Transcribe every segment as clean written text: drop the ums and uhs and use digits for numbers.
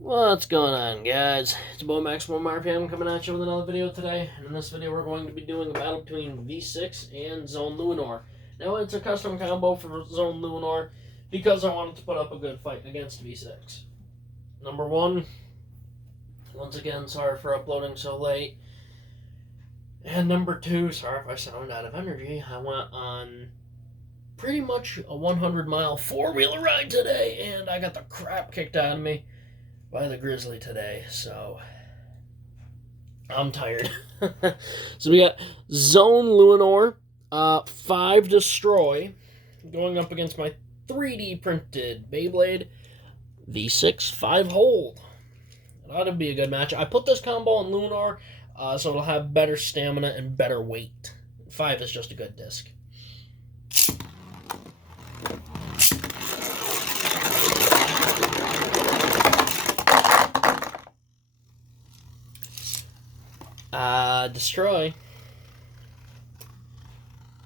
What's going on, guys? It's Bo Maximum RPM coming at you with another video today. And in this video, we're going to be doing a battle between V6 and Zone Luinor. Now, it's a custom combo for Zone Luinor because I wanted to put up a good fight against V6. Number one, once again, sorry for uploading so late. And number two, sorry if I sound out of energy. I went on pretty much a 100-mile four-wheeler ride today, and I got the crap kicked out of me by the Grizzly today, so I'm tired. So we got Zone Luinor, 5 Destroy, going up against my 3D printed Beyblade V6 5 Hold. It ought to be a good match. I put this combo on Luinor, so it'll have better stamina and better weight. 5 is just a good disc. Destroy.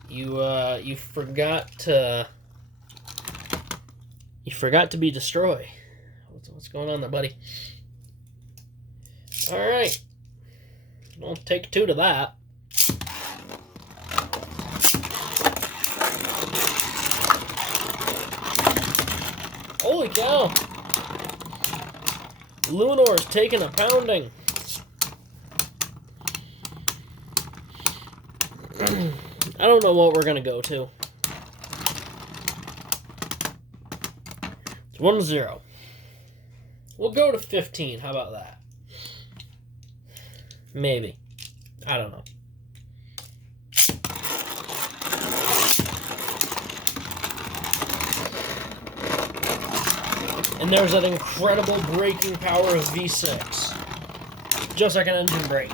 You forgot to be Destroy. What's going on there, buddy? All right, don't take 2 to that. Holy cow! Luinor's taking a pounding. I don't know what we're going to go to. It's 1-0. We'll go to 15. How about that? Maybe. I don't know. And there's that incredible braking power of V6. Just like an engine brake.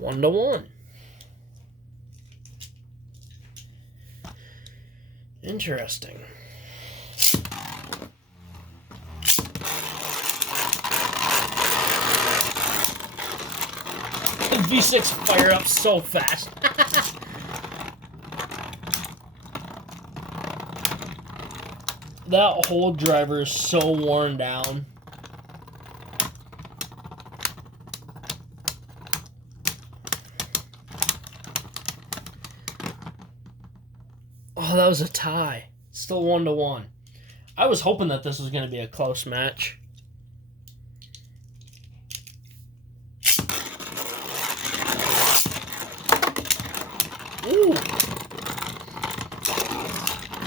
One to one. Interesting. V6 fired up so fast. That whole driver is so worn down. Oh, that was a tie. Still 1-1. I was hoping that this was going to be a close match. Ooh.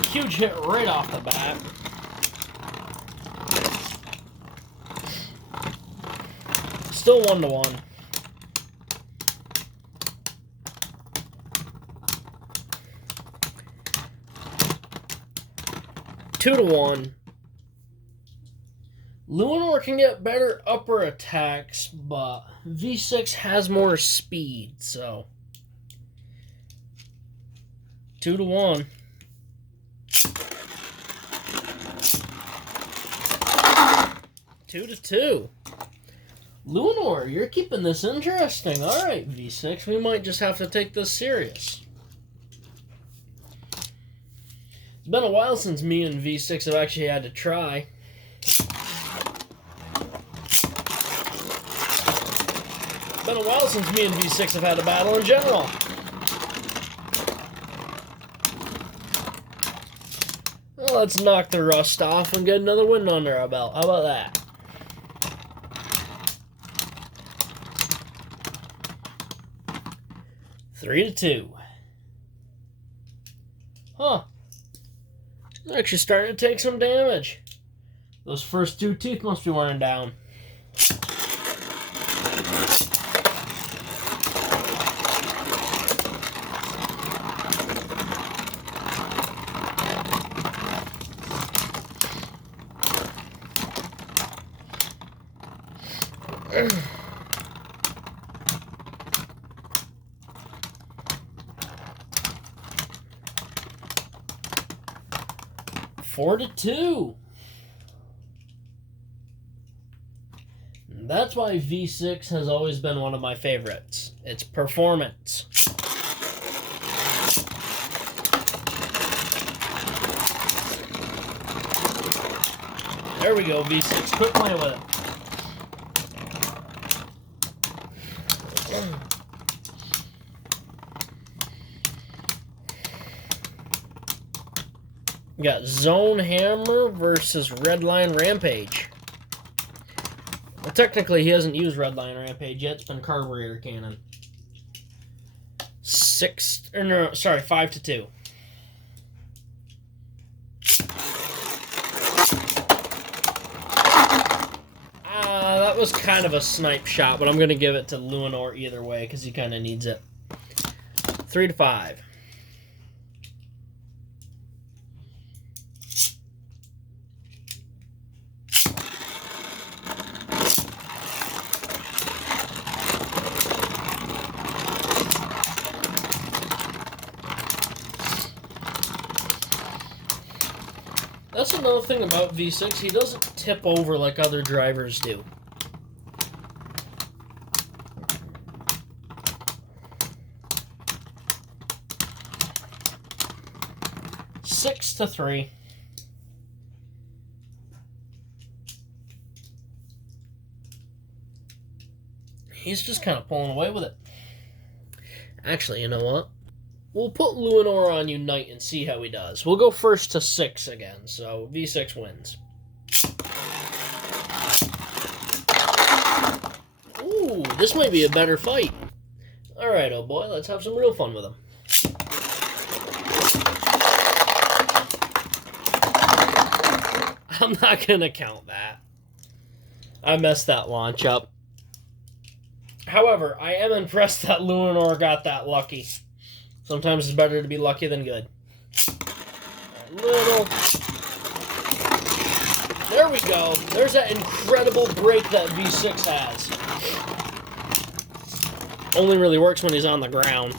Huge hit right off the bat. Still 1-1. Two to 1. Luinor can get better upper attacks, but V6 has more speed, so 2 to 1. 2 to 2. Luinor, you're keeping this interesting. All right, V6, we might just have to take this serious. It's been a while since me and V6 have actually had to try. It's been a while since me and V6 have had a battle in general. Well, let's knock the rust off and get another win under our belt. How about that? Three to 2. Huh. Actually starting to take some damage. Those first 2 teeth must be wearing down. Four to 2. That's why V6 has always been one of my favorites. Its performance. There we go, V6. Quit playing with it. We got Zone Hammer versus Redline Rampage. Well, technically, he hasn't used Redline Rampage yet. It's been Carburetor Cannon. 5-2. That was kind of a snipe shot, but I'm going to give it to Luinor either way because he kind of needs it. 3-5. That's another thing about V6, he doesn't tip over like other drivers do. Six to 3. He's just kind of pulling away with it. Actually, you know what? We'll put Luinor on Unite and see how he does. We'll go first to 6 again, so V6 wins. Ooh, this might be a better fight. Alright, oh boy, let's have some real fun with him. I'm not going to count that. I messed that launch up. However, I am impressed that Luinor got that lucky. Sometimes it's better to be lucky than good. There we go. There's that incredible brake that V6 has. Only really works when he's on the ground.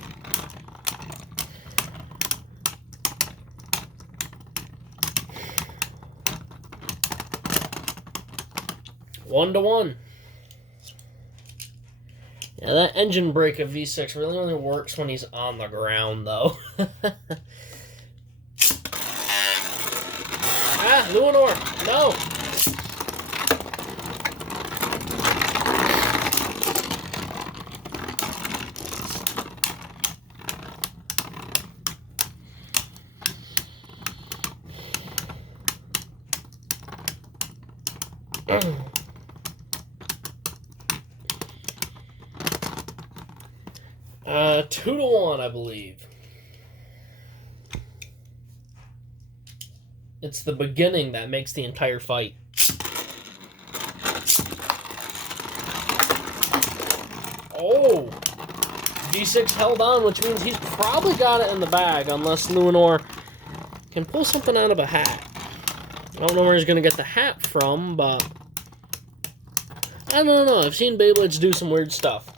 One to 1. Yeah, that engine brake of V6 really only works when he's on the ground, though. Luinor, no! Two to 1, I believe. It's the beginning that makes the entire fight. Oh! V6 held on, which means he's probably got it in the bag, unless Luinor can pull something out of a hat. I don't know where he's going to get the hat from, but I don't know. I've seen Beyblades do some weird stuff.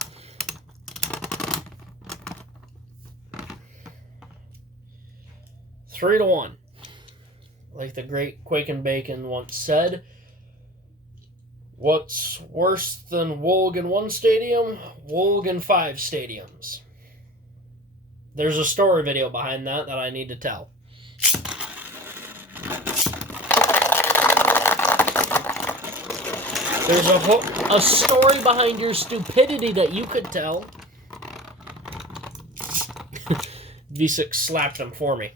Three to 1. Like the great Quake and Bacon once said, what's worse than Wolg in 1 stadium? Wolg in 5 stadiums. There's a story video behind that I need to tell. There's a story behind your stupidity that you could tell. V6 slapped him for me.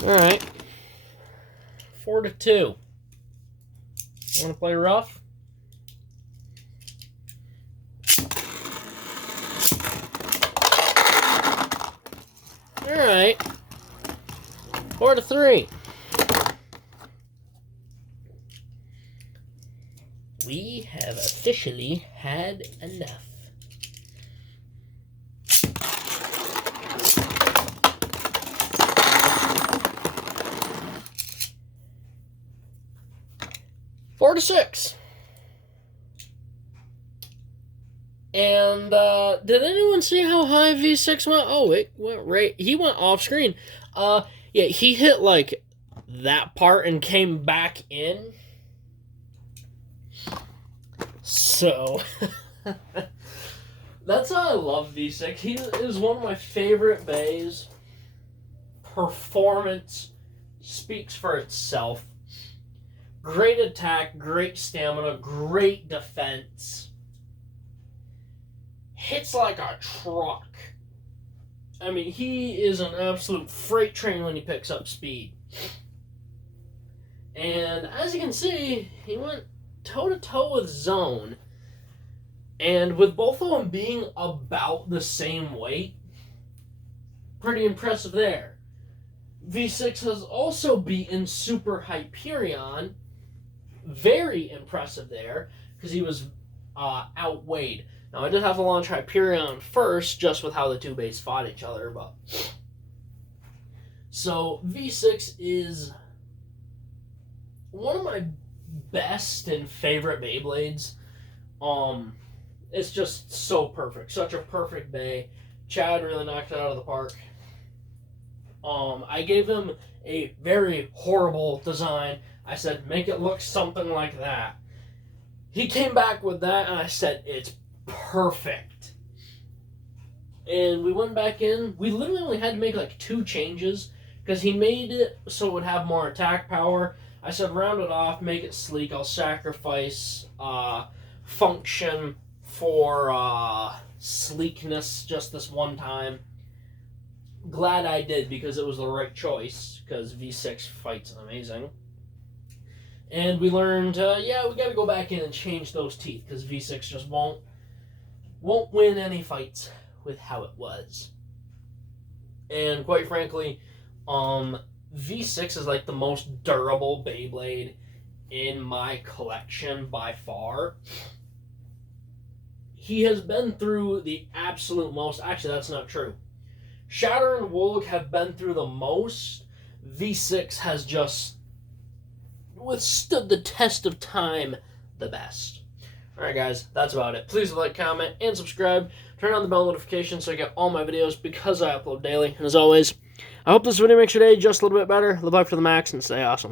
Alright. 4 to 2. Want to play rough? Alright. 4 to 3. We have officially had enough. Four to 6. And did anyone see how high V6 went? Oh, it went right. He went off screen. Yeah, he hit like that part and came back in. So That's why I love V6. He is one of my favorite bays. Performance speaks for itself. Great attack, great stamina, great defense. Hits like a truck. I mean, he is an absolute freight train when he picks up speed. And as you can see, he went toe-to-toe with Zone. And with both of them being about the same weight, pretty impressive there. V6 has also beaten Super Hyperion. Very impressive there, because he was outweighed. Now, I did have to launch Hyperion first, just with how the two bays fought each other, but... So, V6 is one of my best and favorite Beyblades. It's just so perfect. Such a perfect bay. Chad really knocked it out of the park. I gave him a very horrible design. I said, make it look something like that. He came back with that, and I said, it's perfect. And we went back in. We literally only had to make like 2 changes, because he made it so it would have more attack power. I said, round it off, make it sleek. I'll sacrifice function for sleekness just this one time. Glad I did, because it was the right choice, because V6 fights amazing. And we learned, yeah, we got to go back in and change those teeth, because V6 just won't win any fights with how it was. And quite frankly, V6 is like the most durable Beyblade in my collection by far. He has been through the absolute most. Actually, that's not true. Shatter and Wolg have been through the most. V6 has just withstood the test of time the best. Alright guys, that's about it. Please like, comment, and subscribe. Turn on the bell notification so you get all my videos, because I upload daily. And as always, I hope this video makes your day just a little bit better. Live life to the max and stay awesome.